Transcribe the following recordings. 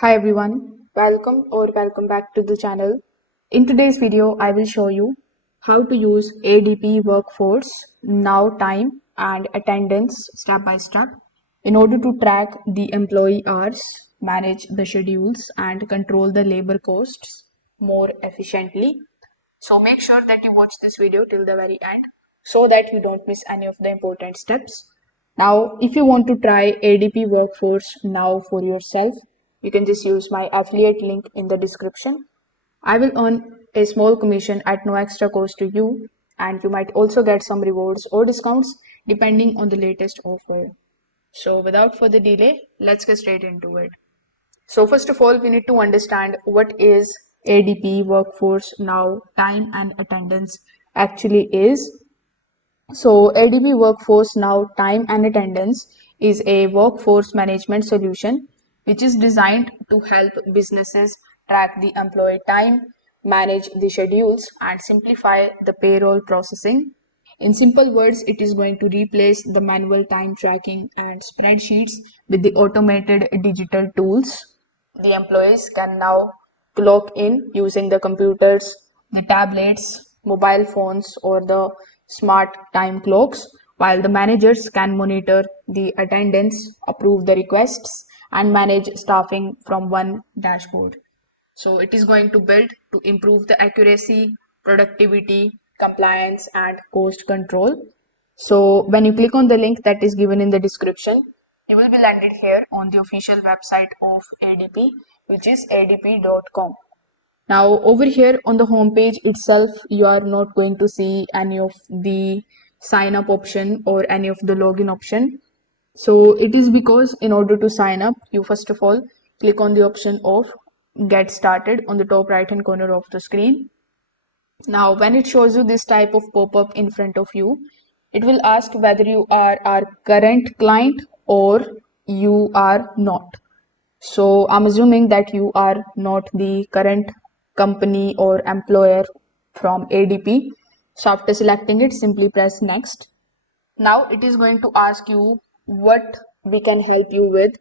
Hi everyone, welcome back to the channel. In today's video, I will show you how to use ADP Workforce Now time and attendance step by step in order to track the employee hours, manage the schedules, and control the labor costs more efficiently. So make sure that you watch this video till the very end so that you don't miss any of the important steps. Now, if you want to try ADP Workforce Now for yourself, you can just use my affiliate link in the description. I will earn a small commission at no extra cost to you, and you might also get some rewards or discounts depending on the latest offer. So, without further delay, let's get straight into it. So first of all, we need to understand what is ADP Workforce Now time and attendance actually is. So ADP Workforce Now time and attendance is a workforce management solution which is designed to help businesses track the employee time, manage the schedules, and simplify the payroll processing. In simple words, it is going to replace the manual time tracking and spreadsheets with the automated digital tools. The employees can now clock in using the computers, the tablets, mobile phones, or the smart time clocks, while the managers can monitor the attendance, approve the requests, and manage staffing from one dashboard. So it is going to build to improve the accuracy, productivity, compliance, and cost control. So when you click on the link that is given in the description, you will be landed here on the official website of ADP, which is adp.com. Now over here on the home page itself, you are not going to see any of the sign up option or any of the login option. So it is because in order to sign up, you first of all click on the option of get started on the top right hand corner of the screen. Now when it shows you this type of pop-up in front of you, it will ask whether you are our current client or you are not. So I'm assuming that you are not the current company or employer from ADP. So after selecting it, simply press next. Now it is going to ask you what we can help you with.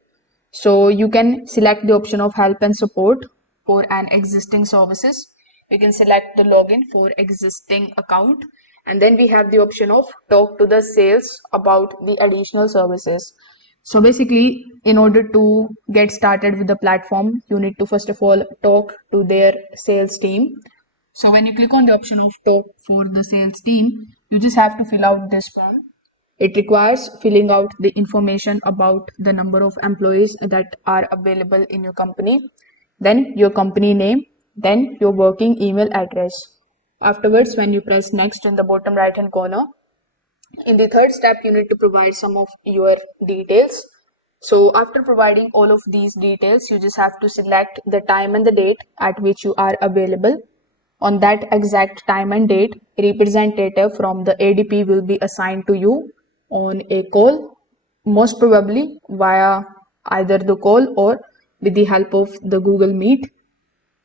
So you can select the option of help and support for an existing services. We can select the login for existing account, and then we have the option of talk to the sales about the additional services. So basically, in order to get started with the platform, you need to first of all talk to their sales team. So when you click on the option of talk for the sales team, you just have to fill out this form. It requires filling out the information about the number of employees that are available in your company, then your company name, then your working email address. Afterwards, when you press next in the bottom right hand corner, in the third step, you need to provide some of your details. So after providing all of these details, you just have to select the time and the date at which you are available. On that exact time and date, a representative from the ADP will be assigned to you on a call, most probably via either the call or with the help of the Google Meet.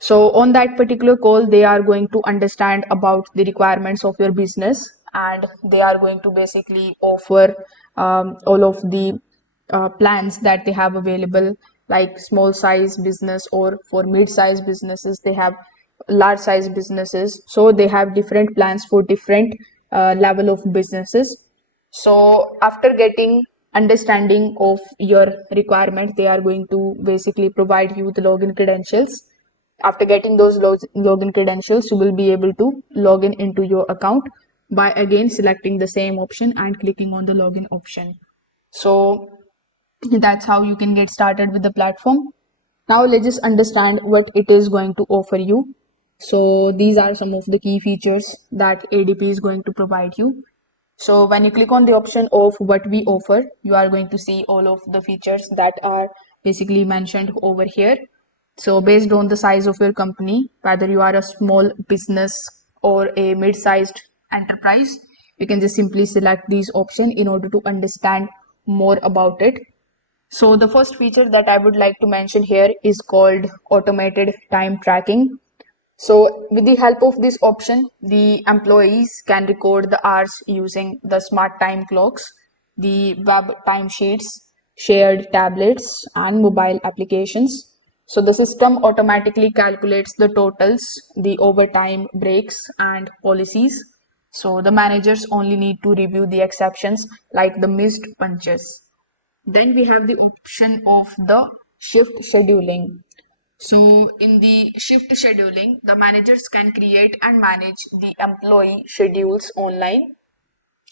So on that particular call, they are going to understand about the requirements of your business, and they are going to basically offer all of the plans that they have available, like small size business or for mid size businesses, they have large size businesses. So they have different plans for different level of businesses. So after getting understanding of your requirement, they are going to basically provide you the login credentials. After getting those login credentials, you will be able to log in into your account by again selecting the same option and clicking on the login option. So that's how you can get started with the platform. Now let's just understand what it is going to offer you. So these are some of the key features that ADP is going to provide you. So when you click on the option of what we offer, you are going to see all of the features that are basically mentioned over here. So based on the size of your company, whether you are a small business or a mid-sized enterprise, you can just simply select these options in order to understand more about it. So the first feature that I would like to mention here is called automated time tracking. So with the help of this option, the employees can record the hours using the smart time clocks, the web timesheets, shared tablets, and mobile applications. So the system automatically calculates the totals, the overtime, breaks, and policies. So the managers only need to review the exceptions like the missed punches. Then we have the option of the shift scheduling. So in the shift scheduling, the managers can create and manage the employee schedules online,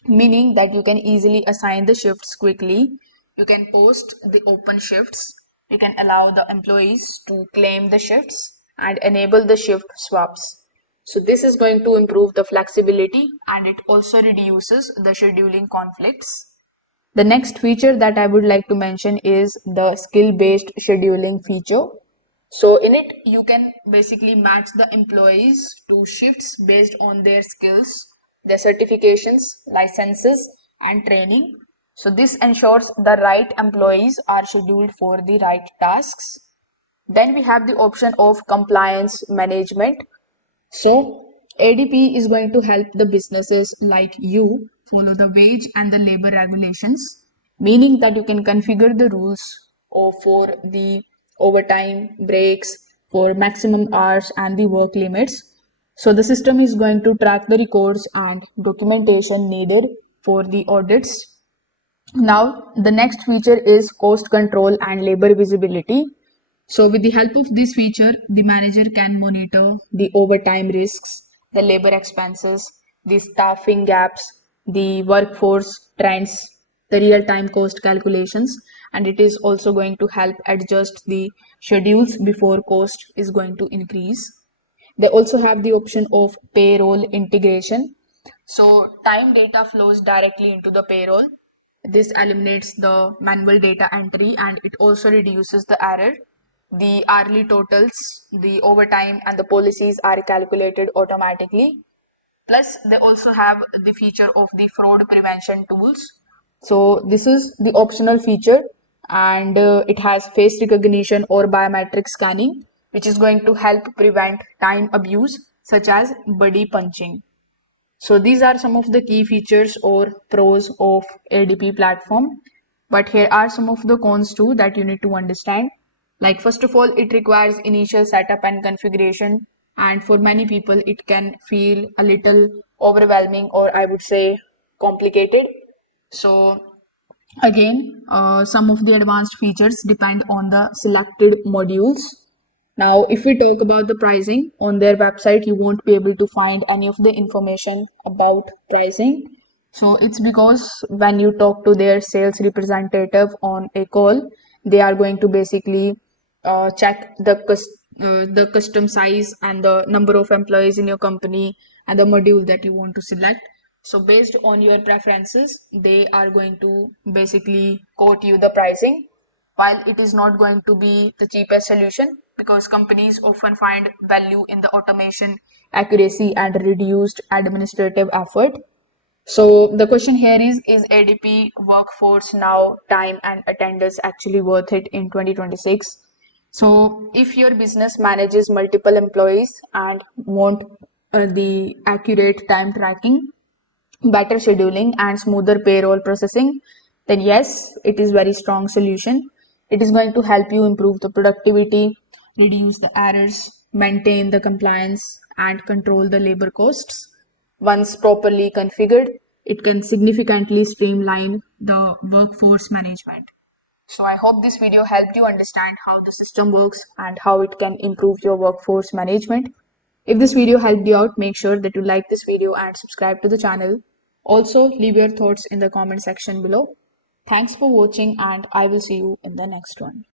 meaning that you can easily assign the shifts quickly. You can post the open shifts. You can allow the employees to claim the shifts and enable the shift swaps. So this is going to improve the flexibility and it also reduces the scheduling conflicts. The next feature that I would like to mention is the skill-based scheduling feature. So in it, you can basically match the employees to shifts based on their skills, their certifications, licenses, and training. So this ensures the right employees are scheduled for the right tasks. Then we have the option of compliance management. So, ADP is going to help the businesses like you follow the wage and the labor regulations, meaning that you can configure the rules for the overtime, breaks, for maximum hours, and the work limits. So, the system is going to track the records and documentation needed for the audits. Now, the next feature is cost control and labor visibility. So with the help of this feature, the manager can monitor the overtime risks, the labor expenses, the staffing gaps, the workforce trends, the real-time cost calculations, and it is also going to help adjust the schedules before cost is going to increase. They also have the option of payroll integration. So time data flows directly into the payroll. This eliminates the manual data entry and it also reduces the error. The hourly totals, the overtime, and the policies are calculated automatically. Plus, they also have the feature of the fraud prevention tools. So, this is the optional feature and it has face recognition or biometric scanning, which is going to help prevent time abuse, such as buddy punching. So these are some of the key features or pros of ADP platform. But here are some of the cons too that you need to understand. Like first of all, it requires initial setup and configuration. And for many people, it can feel a little overwhelming or I would say complicated. So again, some of the advanced features depend on the selected modules. Now, if we talk about the pricing on their website, you won't be able to find any of the information about pricing. So it's because when you talk to their sales representative on a call, they are going to basically check the custom size and the number of employees in your company and the module that you want to select. So based on your preferences, they are going to basically quote you the pricing. While it is not going to be the cheapest solution because companies often find value in the automation, accuracy, and reduced administrative effort. So the question here is ADP Workforce Now time and attendance actually worth it in 2026? So if your business manages multiple employees and want the accurate time tracking, better scheduling and smoother payroll processing, then yes, it is very strong solution. It is going to help you improve the productivity, reduce the errors, maintain the compliance, and control the labor costs. Once properly configured, it can significantly streamline the workforce management. So I hope this video helped you understand how the system works and how it can improve your workforce management. If this video helped you out, make sure that you like this video and subscribe to the channel. Also, leave your thoughts in the comment section below. Thanks for watching and I will see you in the next one.